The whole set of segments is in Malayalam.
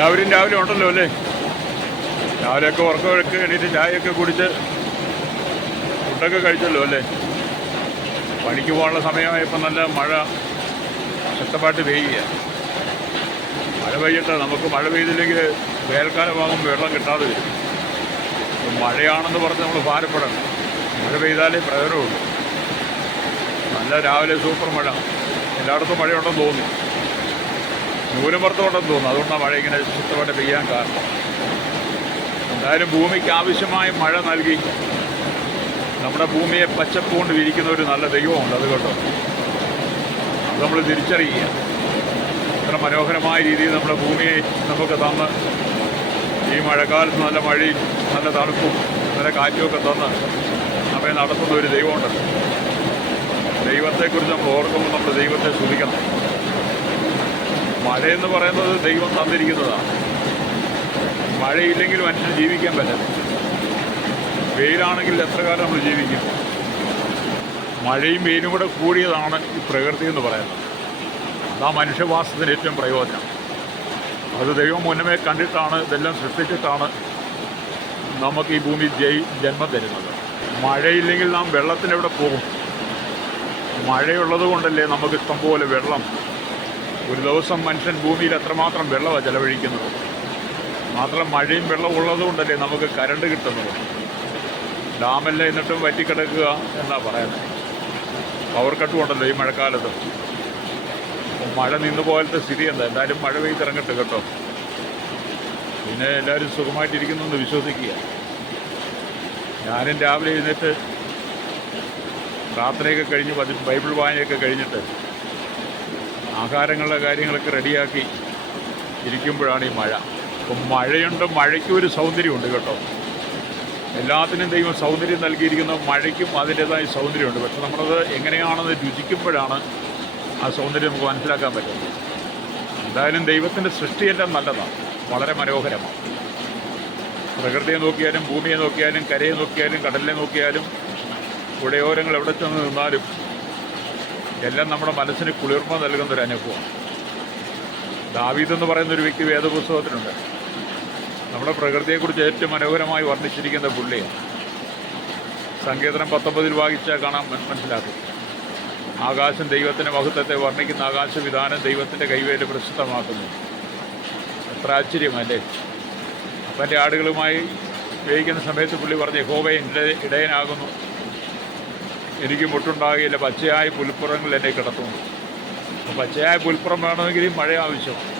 എല്ലാവരും രാവിലെ ഉണ്ടല്ലോ അല്ലേ? രാവിലെയൊക്കെ ഉറക്കമൊക്കെ എണീറ്റ് ചായയൊക്കെ കുടിച്ച് ഫുഡൊക്കെ കഴിച്ചല്ലോ അല്ലേ? പണിക്ക് പോകാനുള്ള സമയമായപ്പോൾ നല്ല മഴ ശക്തമായിട്ട് പെയ്യുക. മഴ പെയ്യട്ടെ. നമുക്ക് മഴ പെയ്തില്ലെങ്കിൽ വേനൽക്കാലമാകുമ്പോൾ വെള്ളം കിട്ടാതെ വരും. മഴയാണെന്ന് പറഞ്ഞ് നമ്മൾ ഭാരപ്പെടണം. മഴ പെയ്താലേ പ്രയോജനമുള്ളൂ. നല്ല രാവിലെ സൂപ്പർ മഴ. എല്ലായിടത്തും മഴയുണ്ടെന്ന് തോന്നുന്നു. ന്യൂനമർദ്ദമുണ്ടെന്ന് തോന്നുന്നു. അതുകൊണ്ടാണ് മഴ ഇങ്ങനെ ശക്തമായിട്ട് പെയ്യാൻ കാരണം. എന്തായാലും ഭൂമിക്ക് ആവശ്യമായ മഴ നൽകി നമ്മുടെ ഭൂമിയെ പച്ചപ്പുകൊണ്ട് വിരിക്കുന്ന ഒരു നല്ല ദൈവമുണ്ട്. അത് കേട്ടോ, അത് നമ്മൾ തിരിച്ചറിയുക. ഇത്ര മനോഹരമായ രീതിയിൽ നമ്മുടെ ഭൂമിയെ നമുക്ക് തന്ന് ഈ മഴക്കാലത്ത് നല്ല മഴയും നല്ല തണുപ്പും നല്ല കാറ്റുമൊക്കെ തന്ന് നമ്മെ നടത്തുന്ന ഒരു ദൈവമുണ്ടല്ലോ. ദൈവത്തെക്കുറിച്ച് നമ്മൾ ഓർക്കുമ്പോൾ നമ്മൾ ദൈവത്തെ സ്തുതിക്കണം. മഴയെന്ന് പറയുന്നത് ദൈവം തന്നിരിക്കുന്നതാണ്. മഴയില്ലെങ്കിൽ മനുഷ്യന് ജീവിക്കാൻ പറ്റില്ല. വെയിലാണെങ്കിൽ എത്ര കാലം നമ്മൾ ജീവിക്കും? മഴയും വെയിലും കൂടെ കൂടിയതാണ് ഈ പ്രകൃതി എന്ന് പറയുന്നത്. അതാ മനുഷ്യവാസത്തിന് ഏറ്റവും പ്രയോജനം. അത് ദൈവം മുന്നമേ കണ്ടിട്ടാണ്, ഇതെല്ലാം സൃഷ്ടിച്ചിട്ടാണ് നമുക്ക് ഈ ഭൂമി ജന്മം തരുന്നത്. മഴയില്ലെങ്കിൽ നാം വെള്ളത്തിനെവിടെ പോകും? മഴയുള്ളത് കൊണ്ടല്ലേ നമുക്ക് ഇഷ്ടംപോലെ വെള്ളം. ഒരു ദിവസം മനുഷ്യൻ ഭൂമിയിൽ എത്രമാത്രം വെള്ളമാണ് ചെലവഴിക്കുന്നത്. മാത്രം മഴയും വെള്ളം ഉള്ളത് കൊണ്ടല്ലേ നമുക്ക് കരണ്ട് കിട്ടുന്നത്. ഡാമെല്ലാം എന്നിട്ടും വറ്റിക്കിടക്കുക എന്നാണ് പറയുന്നത്. പവർ കട്ടും ഉണ്ടല്ലോ ഈ മഴക്കാലത്ത്. മഴ നിന്ന് പോലത്തെ സ്ഥിതി എന്താ? എന്തായാലും മഴ പെയ്തിറങ്ങട്ടെ കേട്ടോ. പിന്നെ എല്ലാവരും സുഖമായിട്ടിരിക്കുന്നു എന്ന് വിശ്വസിക്കുക. ഞാനും രാവിലെ എഴുന്നേറ്റ് പ്രാർത്ഥനയൊക്കെ കഴിഞ്ഞ് ബൈബിൾ വായനയൊക്കെ കഴിഞ്ഞിട്ട് ആഹാരങ്ങളുടെ കാര്യങ്ങളൊക്കെ റെഡിയാക്കി ഇരിക്കുമ്പോഴാണ് ഈ മഴ. അപ്പം മഴയുണ്ട്, മഴയ്ക്കും ഒരു സൗന്ദര്യമുണ്ട് കേട്ടോ. എല്ലാത്തിനും ദൈവം സൗന്ദര്യം നൽകിയിരിക്കുന്ന മഴയ്ക്കും അതിൻ്റേതായ സൗന്ദര്യമുണ്ട്. പക്ഷെ നമ്മളത് എങ്ങനെയാണെന്ന് രുചിക്കുമ്പോഴാണ് ആ സൗന്ദര്യം നമുക്ക് മനസ്സിലാക്കാൻ പറ്റുന്നത്. എന്തായാലും ദൈവത്തിൻ്റെ സൃഷ്ടിയെല്ലാം നല്ലതാണ്, വളരെ മനോഹരമാണ്. പ്രകൃതിയെ നോക്കിയാലും ഭൂമിയെ നോക്കിയാലും കരയെ നോക്കിയാലും കടലിനെ നോക്കിയാലും പുഴയോരങ്ങൾ എവിടെ ചെന്ന് നിന്നാലും എല്ലാം നമ്മുടെ മനസ്സിന് കുളിർമ നൽകുന്നൊരു അനുഭവമാണ്. ദാവീദ് എന്ന് പറയുന്നൊരു വ്യക്തി വേദപുസ്തകത്തിലുണ്ട്. നമ്മുടെ പ്രകൃതിയെക്കുറിച്ച് ഏറ്റവും മനോഹരമായി വർണ്ണിച്ചിരിക്കുന്ന പുള്ളിയാണ്. സങ്കീർത്തനം 19 വായിച്ചാൽ കാണാൻ മനസ്സിലാക്കും. ആകാശം ദൈവത്തിൻ്റെ മഹത്വത്തെ വർണ്ണിക്കുന്ന ആകാശവിധാനം ദൈവത്തിൻ്റെ കൈവേല് പ്രസിദ്ധമാക്കുന്നു. എത്ര ആശ്ചര്യമല്ലേ! അപ്പൻ്റെ ആടുകളുമായി വേവിക്കുന്ന സമയത്ത് പുള്ളി പറഞ്ഞ്, യഹോവേ എൻ്റെ ഇടയനാകുന്നു, എനിക്ക് മുട്ടുണ്ടാകില്ല, പച്ചയായ പുൽപ്പുറങ്ങൾ എന്നെ കിടത്തുന്നു. അപ്പോൾ പച്ചയായ പുൽപ്പുറം വേണമെങ്കിൽ മഴ ആവശ്യമാണ്.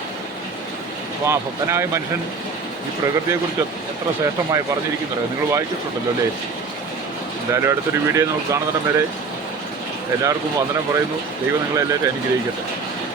അപ്പോൾ ആ ഭക്തനായ മനുഷ്യൻ ഈ പ്രകൃതിയെക്കുറിച്ച് എത്ര ശ്രേഷ്ഠമായി പറഞ്ഞിരിക്കുന്നത് നിങ്ങൾ വായിച്ചിട്ടുണ്ടല്ലോ അല്ലേ? എന്തായാലും അടുത്തൊരു വീഡിയോ നമുക്ക് കാണുന്നിടം വരെ എല്ലാവർക്കും വന്ദനം പറയുന്നു. ദൈവം നിങ്ങളെല്ലാവരും അനുഗ്രഹിക്കട്ടെ.